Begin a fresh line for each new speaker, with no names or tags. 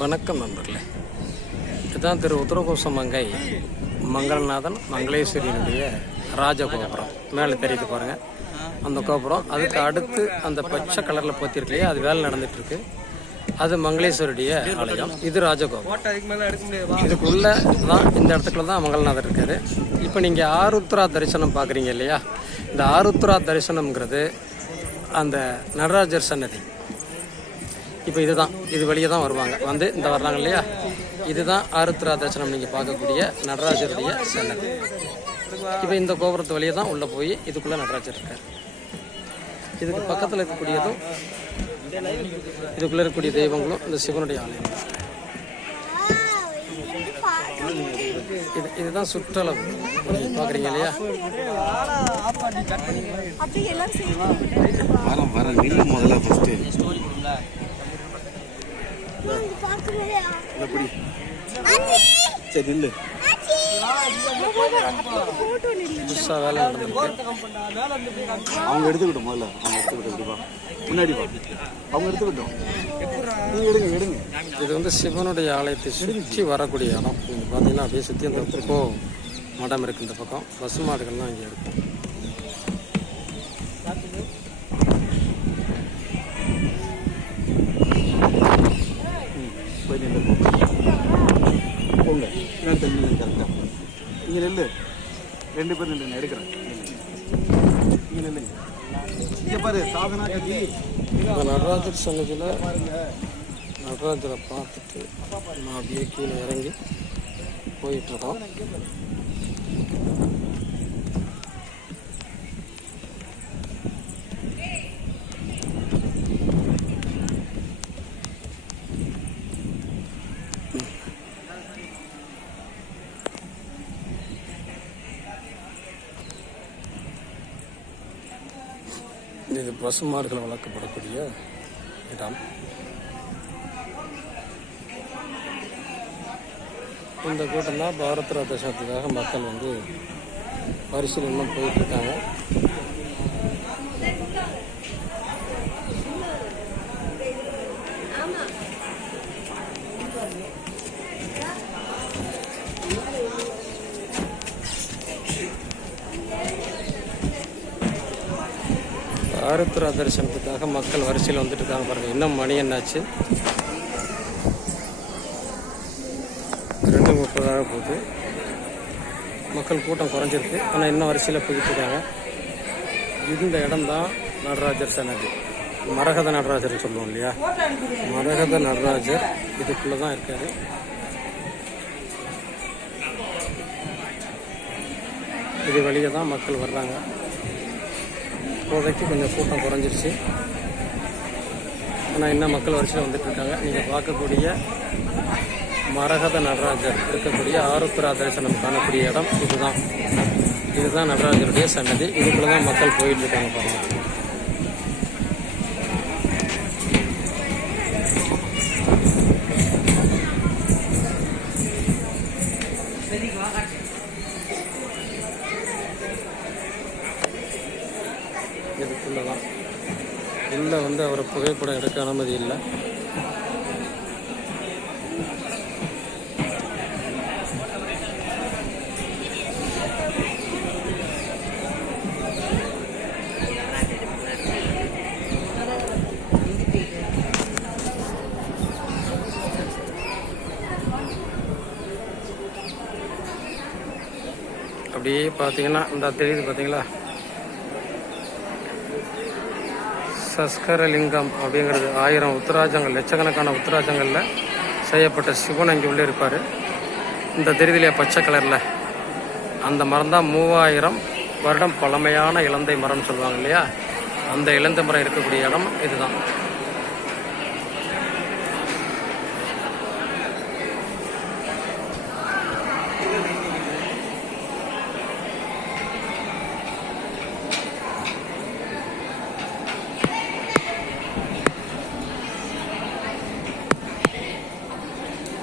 வணக்கம் நண்பர்களே. இதுதான் திரு உத்தரகோச மங்கை. மங்களநாதன் மங்களேஸ்வரியினுடைய ராஜகோபுரம். மேலே தெரியுது பாருங்க. அந்த கோபுரம். அதுக்கு அடுத்து அந்த பச்சை கலரில் போத்திருக்கு இல்லையா அது வேலை நடந்துட்டு இருக்கு அது மங்களேஸ்வருடைய ஆலயம். இது ராஜகோபுரம். இதுக்குள்ள தான் இந்த இடத்துக்குள்ள தான் மங்களநாதர் இருக்காரு. இப்போ நீங்கள் ஆருத்ரா தரிசனம் பார்க்குறீங்க இல்லையா? இந்த ஆருத்ரா தரிசனம்ங்கிறது அந்த நடராஜர் சன்னதி. இப்போ இதுதான். இது வெளியே தான் வருவாங்க. வந்து இந்த வர்றாங்க இல்லையா? இதுதான் ஆருத்ரா தர்சனம் நீங்கள் பார்க்கக்கூடிய நடராஜருடைய சன்னதி இப்போ இந்த கோபுரத்து வழியே தான் உள்ளே போய் இதுக்குள்ளே நடராஜர் இருக்கார். இதுக்கு பக்கத்தில் இருக்கக்கூடியதும் இதுக்குள்ளே இருக்கக்கூடிய தெய்வங்களும் இந்த சிவனுடைய ஆலயம். இது இதுதான் சுற்றளவு. பார்க்குறீங்க இல்லையா?
வர முதல்ல ஃபர்ஸ்ட் சரி நில்லு
புதுசாக வேலை
அவங்க எடுத்துக்கிட்டோம் முதல்ல அவங்க எடுத்துக்கிட்டோம் முன்னாடி அவங்க எடுத்துக்கிட்டோம் நீங்க எடுங்க எடுங்க
இது வந்து சிவனுடைய ஆலயத்தை சுற்றி வரக்கூடிய இடம் நீங்கள் பார்த்தீங்கன்னா அப்படியே சுற்றி அந்த பக்கம் மடம் இருக்குது இந்த பக்கம் பசு மாடுகள்லாம் இங்கே இருக்கும்
போய் நில்லு போங்க நான் தண்ணி கரெக்டாக இங்கே நெல் ரெண்டு பேரும் நின்று எடுக்கிறேன். இங்கே நெல் இங்கே பாரு சாதனா கட்டி.
நடராஜர் சன்னதியில் நடராஜரை பார்த்துட்டு நான் அப்படியே கீழே இறங்கி போயிட்டுருக்கோம் இது பசுமாடுகள் வளர்க்கப்படக்கூடிய இடம். இந்த கூட்டம் தான் பாரத் தரிசனத்துக்காக மக்கள் வந்து பரிசீலனம் போயிட்டு இருக்காங்க ஆருத்ரா தரிசனத்துக்காக மக்கள் வரிசையில் வந்துட்டு இருக்காங்க பாருங்க. இன்னும் மணி என்னாச்சு? ரெண்டு முப்பதாக போகுது. மக்கள் கூட்டம் குறைஞ்சிருக்கு. ஆனால் இன்னும் வரிசையில் போய்கிட்டு இருக்காங்க. இந்த இடம் தான் நடராஜர் சன்னதி. மரகத நடராஜர் சொல்லுவோம் இல்லையா? மரகத நடராஜர் இதுக்குள்ளே தான் இருக்காரு. இது வழியே தான் மக்கள் வர்றாங்க. இப்போதைக்கு கொஞ்சம் கூட்டம் குறைஞ்சிருச்சு. ஆனால் இன்னும் மக்கள் வரிசையில் வந்துட்டுருக்காங்க. நீங்கள் பார்க்கக்கூடிய மரகத நடராஜர் இருக்கக்கூடிய ஆருத்ரா தரிசனம் காணக்கூடிய இடம் இதுதான். இதுதான் நடராஜருடைய சன்னதி. இதுக்குள்ளே தான் மக்கள் போயிட்டு பாருங்கள் உள்ள வந்து அவரை புகைப்படம் எடுக்க அனுமதி இல்லை. அப்படியே பார்த்தீங்கன்னா இந்த தெரியுது பார்த்தீங்களா? சஸ்கரலிங்கம் அப்படிங்கிறது ஆயிரம் உத்தராஜங்கள் லட்சக்கணக்கான உத்தராஜங்களில் செய்யப்பட்ட சிவன் அங்கே உள்ளே இருப்பார் இந்த தெரிதிலையா பச்சை கலரில். அந்த மரம் தான் மூவாயிரம் வருடம் பழமையான இலந்தை மரம்னு சொல்லுவாங்க இல்லையா? அந்த இலந்தை மரம் இருக்கக்கூடிய இடம் இதுதான்.